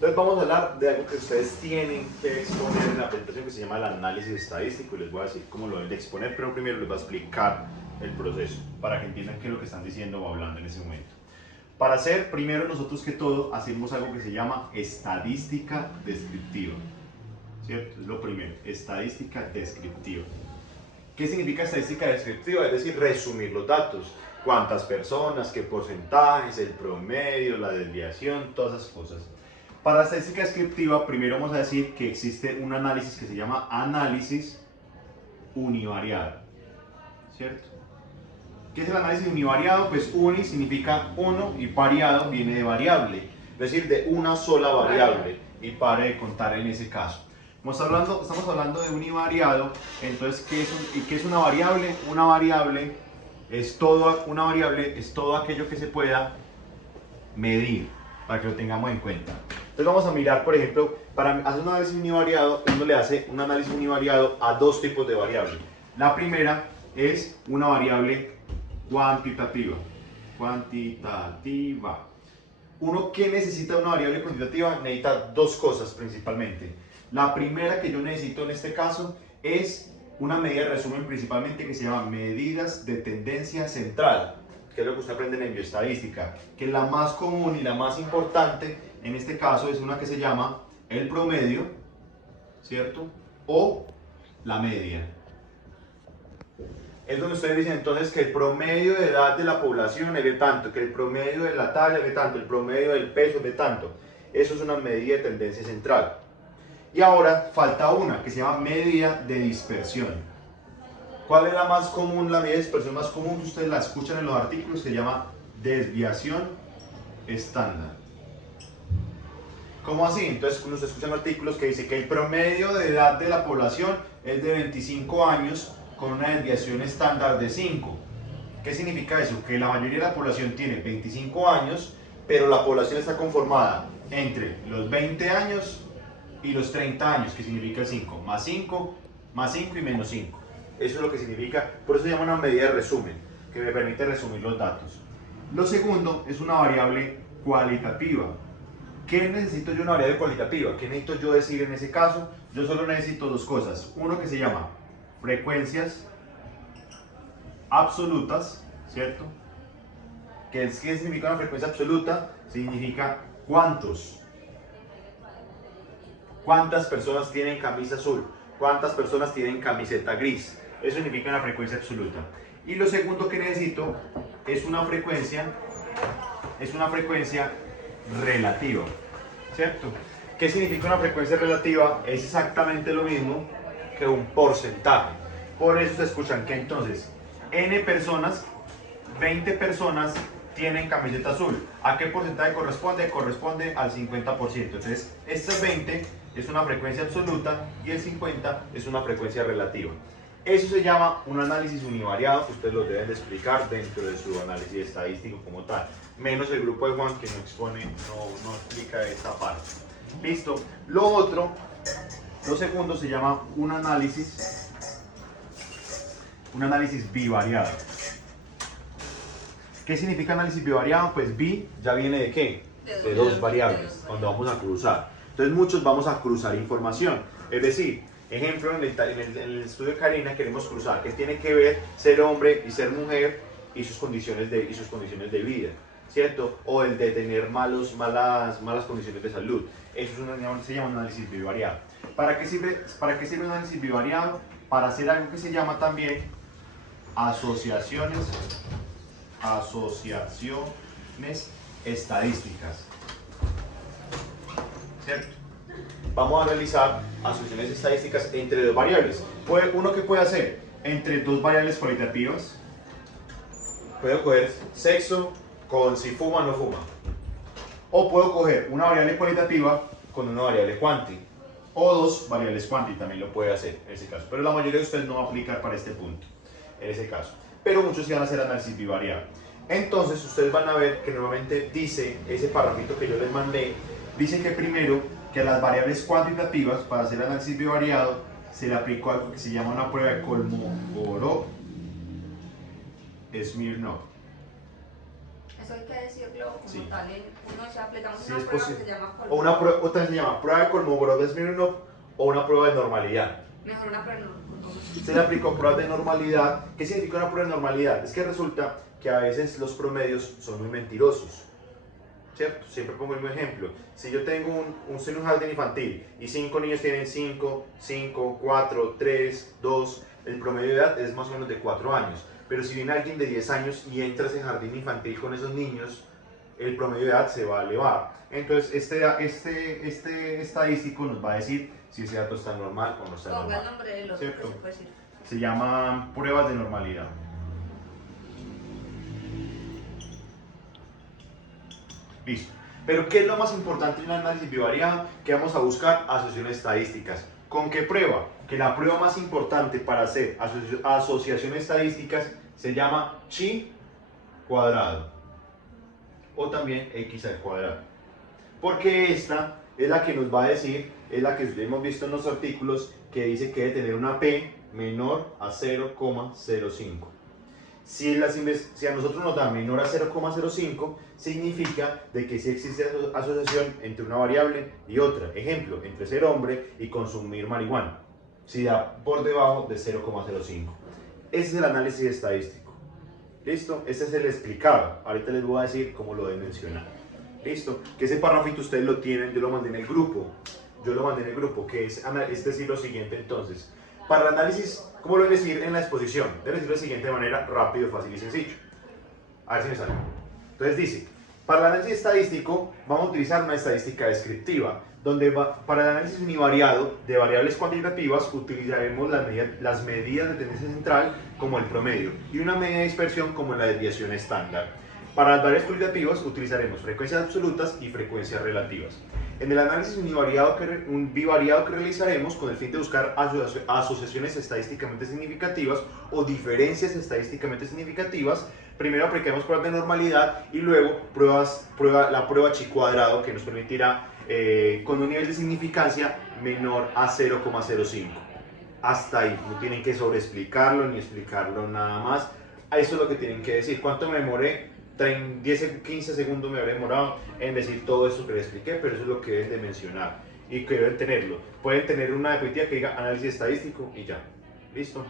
Entonces vamos a hablar de algo que ustedes tienen que exponer en la presentación que se llama el análisis estadístico y les voy a decir cómo lo deben de exponer, pero primero les voy a explicar el proceso para que entiendan qué es lo que están diciendo o hablando en ese momento. Para hacer, primero nosotros que todo, hacemos algo que se llama estadística descriptiva, ¿cierto? Es lo primero, estadística descriptiva. ¿Qué significa estadística descriptiva? Es decir, resumir los datos. Cuántas personas, qué porcentajes, el promedio, la desviación, todas esas cosas. Para la estadística descriptiva, primero vamos a decir que existe un análisis que se llama análisis univariado, ¿cierto? ¿Qué es el análisis univariado? Pues uni significa uno y variado viene de variable, es decir, de una sola variable, y pare de contar en ese caso. Estamos hablando de univariado, entonces, ¿qué es una variable? Una variable es todo aquello que se pueda medir, para que lo tengamos en cuenta. Entonces vamos a mirar, por ejemplo, para hacer un análisis univariado, uno le hace un análisis univariado a dos tipos de variables. La primera es una variable cuantitativa. Uno que necesita una variable cuantitativa necesita dos cosas principalmente. La primera que yo necesito en este caso es una medida de resumen principalmente que se llama medidas de tendencia central, que es lo que usted aprende en bioestadística, que la más común y la más importante en este caso es una que se llama el promedio, ¿cierto? O la media. Es donde ustedes dicen entonces que el promedio de edad de la población es de tanto, que el promedio de la talla es de tanto, el promedio del peso es de tanto. Eso es una medida de tendencia central. Y ahora falta una que se llama medida de dispersión. ¿Cuál es la más común? La medida de dispersión más común que ustedes la escuchan en los artículos se llama desviación estándar. ¿Cómo así? Entonces cuando ustedes escuchan artículos que dice que el promedio de edad de la población es de 25 años con una desviación estándar de 5. ¿Qué significa eso? Que la mayoría de la población tiene 25 años, pero la población está conformada entre los 20 años y los 30 años, que significa el 5, más 5 y menos 5. Eso es lo que significa, por eso se llama una medida de resumen, que me permite resumir los datos. Lo segundo es una variable cualitativa. ¿Qué necesito yo una variable cualitativa? ¿Qué necesito yo decir en ese caso? Yo solo necesito dos cosas. Uno que se llama frecuencias absolutas, ¿cierto? ¿Qué significa una frecuencia absoluta? Significa cuántas personas tienen camisa azul, cuántas personas tienen camiseta gris. Eso significa una frecuencia absoluta. Y lo segundo que necesito es una frecuencia relativa, ¿cierto? ¿Qué significa una frecuencia relativa? Es exactamente lo mismo que un porcentaje. Por eso se escuchan que entonces n personas, 20 personas tienen camiseta azul. ¿A qué porcentaje corresponde? Corresponde al 50%. Entonces, estas 20 es una frecuencia absoluta y el 50 es una frecuencia relativa. Eso se llama un análisis univariado que ustedes lo deben de explicar dentro de su análisis estadístico como tal. Menos el grupo de Juan que no expone, no explica esta parte. Listo. Lo segundo se llama un análisis bivariado. ¿Qué significa análisis bivariado? Pues bi ya viene de ¿qué? De dos variables, cuando vamos a cruzar. Entonces muchos vamos a cruzar información. Es decir, ejemplo, en el estudio de Karina queremos cruzar. ¿Qué tiene que ver ser hombre y ser mujer y sus condiciones de vida? ¿Cierto? O el de tener malas condiciones de salud. Eso se llama un análisis bivariado. ¿Para qué sirve un análisis bivariado? Para hacer algo que se llama también asociaciones estadísticas, ¿cierto? Vamos a realizar asociaciones estadísticas entre dos variables. Uno que puede hacer entre dos variables cualitativas, puedo coger sexo con si fuma o no fuma, o puedo coger una variable cualitativa con una variable cuanti, o dos variables cuanti, también lo puede hacer en ese caso, pero la mayoría de ustedes no va a aplicar para este punto, en ese caso, pero muchos sí van a hacer análisis bivariado. Entonces ustedes van a ver que normalmente dice, ese parrafito que yo les mandé, dice que primero que a las variables cuantitativas, para hacer análisis bivariado, se le aplicó algo que se llama una prueba de Kolmogorov-Smirnov. esto hay que decirlo como Sí. tal, uno se aplicamos Sí, una es prueba que posible. se llama O una prueba, otra se llama prueba de Kolmogorov-Smirnov o una prueba de normalidad. Mejor una prueba Se le aplicó pruebas de normalidad. ¿Qué significa una prueba de normalidad? Es que resulta que a veces los promedios son muy mentirosos, ¿cierto? Siempre pongo el mismo ejemplo. Si yo tengo soy un jardín infantil y 5 niños tienen 5, 4, 3, 2, el promedio de edad es más o menos de 4 años. Pero si viene alguien de 10 años y entra a ese jardín infantil con esos niños, el promedio de edad se va a elevar. Entonces, este estadístico nos va a decir si ese dato está normal o no está Ponga normal. el nombre del otro ¿Cierto? que se puede decir. Se llaman pruebas de normalidad. Listo. Pero ¿qué es lo más importante en un análisis bivariado? Que vamos a buscar asociaciones estadísticas. ¿Con qué prueba? Que la prueba más importante para hacer asociaciones estadísticas se llama chi cuadrado o también x al cuadrado. Porque esta es la que nos va a decir, es la que hemos visto en los artículos, que dice que debe tener una p menor a 0,05. Si a nosotros nos da menor a 0,05, significa de que sí existe asociación entre una variable y otra. Ejemplo, entre ser hombre y consumir marihuana. Si da por debajo de 0,05. Ese es el análisis estadístico. ¿Listo? Este es el explicado. Ahorita les voy a decir cómo lo deben mencionar. ¿Listo? Que ese párrafito ustedes lo tienen, yo lo mandé en el grupo. Que es decir lo siguiente entonces. Para el análisis, ¿cómo lo deben decir en la exposición? Deben decirlo de la siguiente manera, rápido, fácil y sencillo. A ver si me sale. Entonces dice, para el análisis estadístico vamos a utilizar una estadística descriptiva, donde para el análisis univariado de variables cuantitativas utilizaremos las medidas de tendencia central como el promedio y una media de dispersión como la desviación estándar. Para las variables cualitativas utilizaremos frecuencias absolutas y frecuencias relativas. En el análisis bivariado que realizaremos con el fin de buscar asociaciones estadísticamente significativas o diferencias estadísticamente significativas, primero aplicaremos pruebas de normalidad y luego la prueba chi cuadrado, que nos permitirá con un nivel de significancia menor a 0,05. Hasta ahí, no tienen que sobreexplicarlo ni explicarlo nada más. Eso es lo que tienen que decir. ¿Cuánto me demoré? 10, 15 segundos me habré demorado en decir todo esto que les expliqué, pero eso es lo que deben de mencionar y que deben tenerlo. Pueden tener una diapositiva que diga análisis estadístico y ya. ¿Listo?